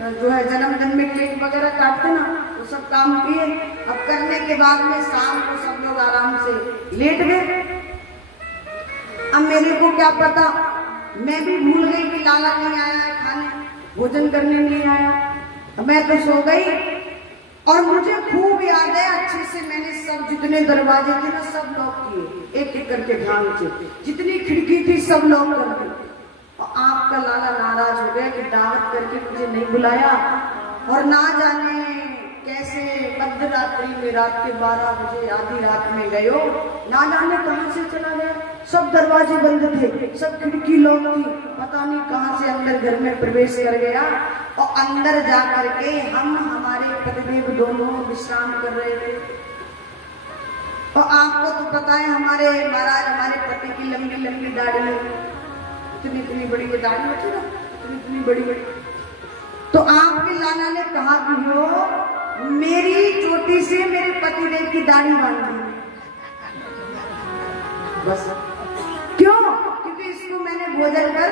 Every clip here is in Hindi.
जो है जन्मदिन में केक वगैरह काटते ना, वो सब काम किए। अब करने के बाद में शाम को सब लोग आराम से लेट गए। अब मेरे को क्या पता, मैं भी भूल गई कि लाला नहीं आया है खाने, भोजन करने नहीं आया। मैं तो सो गई और मुझे खूब याद है अच्छे से, मैंने सब जितने दरवाजे थे ना सब लॉक किए, एक एक करके ध्यान से, जितनी खिड़की थी सब लॉक कर दी। और आपका लाला नाराज हो गया कि दावत करके मुझे नहीं बुलाया, और ना जाने कैसे मध्य रात्रि में, रात के 12 बजे आधी रात में गए हो, ना जाने कहां से चला गया। सब दरवाजे बंद थे, सब खिड़की लॉक थी, पता नहीं कहां से अंदर घर में प्रवेश कर गया। और अंदर जा करके हम हमारे पतिदेव दोनों विश्राम कर रहे थे। और आपको तो पता है हमारे महाराज, हमारे पति की लंबी लंबी दाढ़ी, इतनी इतनी बड़ी वो दाढ़ी होती ना, इतनी बड़ी बड़ी। तो आपके लाला ने कहा कि हो मेरी चोटी से मेरे पतिदेव की दाढ़ी बांध दी। बस क्यों? क्योंकि इसको मैंने भोजन कर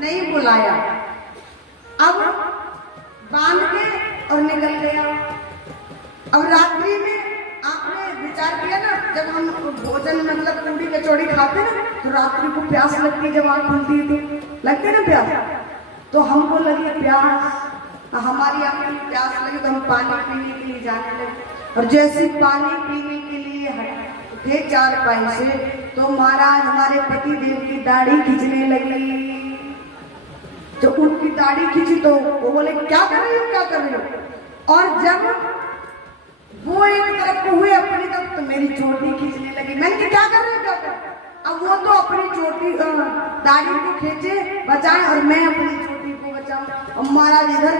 नहीं बुलाया। अब बांध के और निकल गया। अब रात्रि में आपने विचार किया ना, जब हम भोजन मतलब पूरी कचौड़ी खाते ना, तो रात्रि को प्यास लगती, जब आँख खुलती है तो लगती ना प्यास, तो हमको लगी प्यास, हमारी आँख में प्यास लगी तो हम पानी पीने के लिए जाने लगे। और जैसे पानी पीने के लिए थे चारपाई से, तो महाराज हमारे पति देव की दाढ़ी खींचने लगी। तो उनकी दाढ़ी खींची तो वो बोले क्या कर रही हो, क्या कर रही हो। और जब वो एक तरफ को हुए अपनी तरफ, तो मेरी चोटी खींचने लगी। मैंने क्या कर रही हो, क्या कर। अब वो तो अपनी चोटी दाढ़ी को खींचे बचाए, और मैं अपनी चोटी को बचाऊं। और महाराज इधर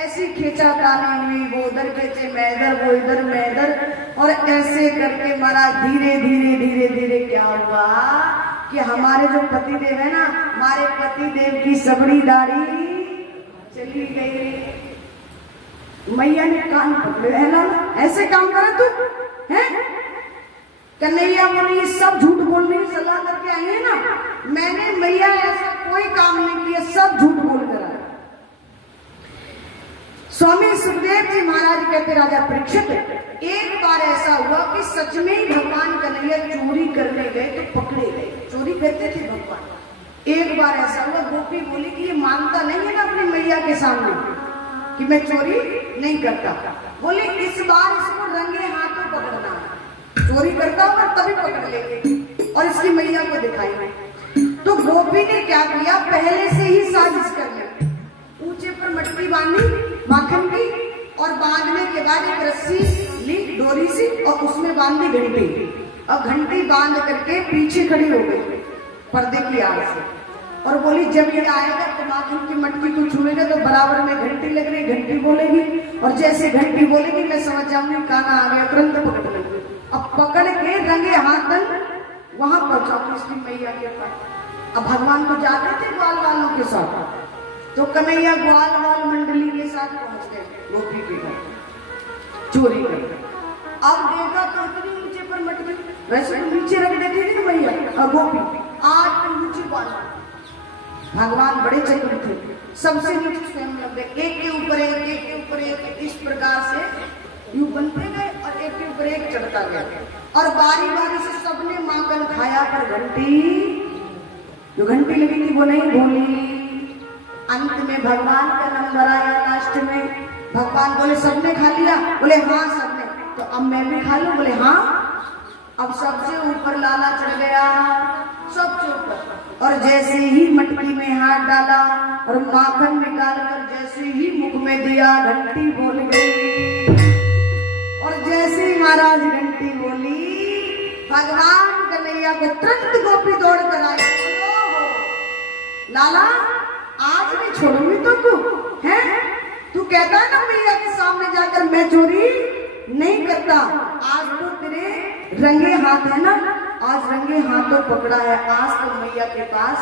ऐसी खींचातानी हुई, वो उधर खींचे, मैं इधर, वो इधर, मैं इधर, और ऐसे करके महाराज धीरे धीरे धीरे धीरे क्या हुआ कि हमारे जो पति देव है ना, हमारे पति देव की सबड़ी दाढ़ी चली गई। मैया ने कान पकड़े, है ना, ऐसे काम करे तू है। कन्हैया बोली ये सब झूठ बोलने की सलाह करके आई है ना, मैंने मैया ऐसा कोई काम नहीं किया, सब झूठ बोल कर आया। स्वामी सुखदेव जी महाराज कहते, राजा परीक्षित, एक बार ऐसा हुआ कि सच में ही भगवान कन्हैया चोरी करने गए तो पकड़े गए। चोरी करते थे भगवान। एक बार ऐसा हुआ, गोपी बोली कि ये मानता नहीं है ना अपनी मैया के सामने कि मैं चोरी नहीं करता। बोले इस बार इसको रंगे हाथों पकड़ना है, चोरी करता होगा तभी पकड़ लेंगे और इसकी मैया को दिखाएंगे। तो गोपी ने क्या किया, पहले से ही साजिश कर ली। ऊंचे पर मटकी बांधी माखन की, और बांधने के बाद एक रस्सी ली डोरी सी और उसमें बांधी घंटी, और घंटी बांध करके पीछे खड़ी हो गई पर्दे की आड़ से, और बोली जब ये आएगा तो माखन की मटकी को छुएगा तो बराबर में घंटी लग रही, घंटी बोलेगी, और जैसे घंटी बोलेगी मैं समझ जाऊंगी खाना आ गया, तुरंत पकड़ लेंगे। अब पकड़ के रंगे हाथन वहां पहुंचाऊंगी उसकी मैया के पास। अब भगवान को जाते थे ग्वाल वालों के साथ, तो कन्हैया ग्वाल वाल मंडली के साथ पहुंच गए गोपी के घर चोरी कर। अब देखा तो इतनी नीचे पर मटकी, वैसे नीचे रख देती थी ना मैया, और गोपी आज तो नीचे बांधा। भगवान बड़े चतुर थे, सबसे नीचे स्वयं लग गए, एक के ऊपर एक, एक के ऊपर एक, इस प्रकार से यूं बनते गए और एक के ऊपर एक चढ़ता गया। और बारी बारी से सबने माखन खाया, पर घंटी जो घंटी लगी थी वो नहीं बोली। अंत में भगवान का नंबर आया, लास्ट में भगवान बोले सबने खा लिया, बोले हाँ सबने, तो अब मैं भी खा लूं, बोले हाँ। अब सबसे ऊपर लाला चढ़ गया, सबसे ऊपर, और जैसे ही मटकी में हाथ डाला और माखन निकालकर जैसे ही मुख में दिया, घंटी बोल गई। और जैसे ही महाराज घंटी बोली, भगवान कन्हैया को तुरंत गोपी दौड़ कर आई। लाला आज नहीं छोड़ूंगी तुमको, है तू कहता है ना मैया के सामने जाकर मैं चोरी नहीं करता, आज तो तेरे रंगे हाथ है ना, आज रंगे हाथों पकड़ा है, आज तो मैया के पास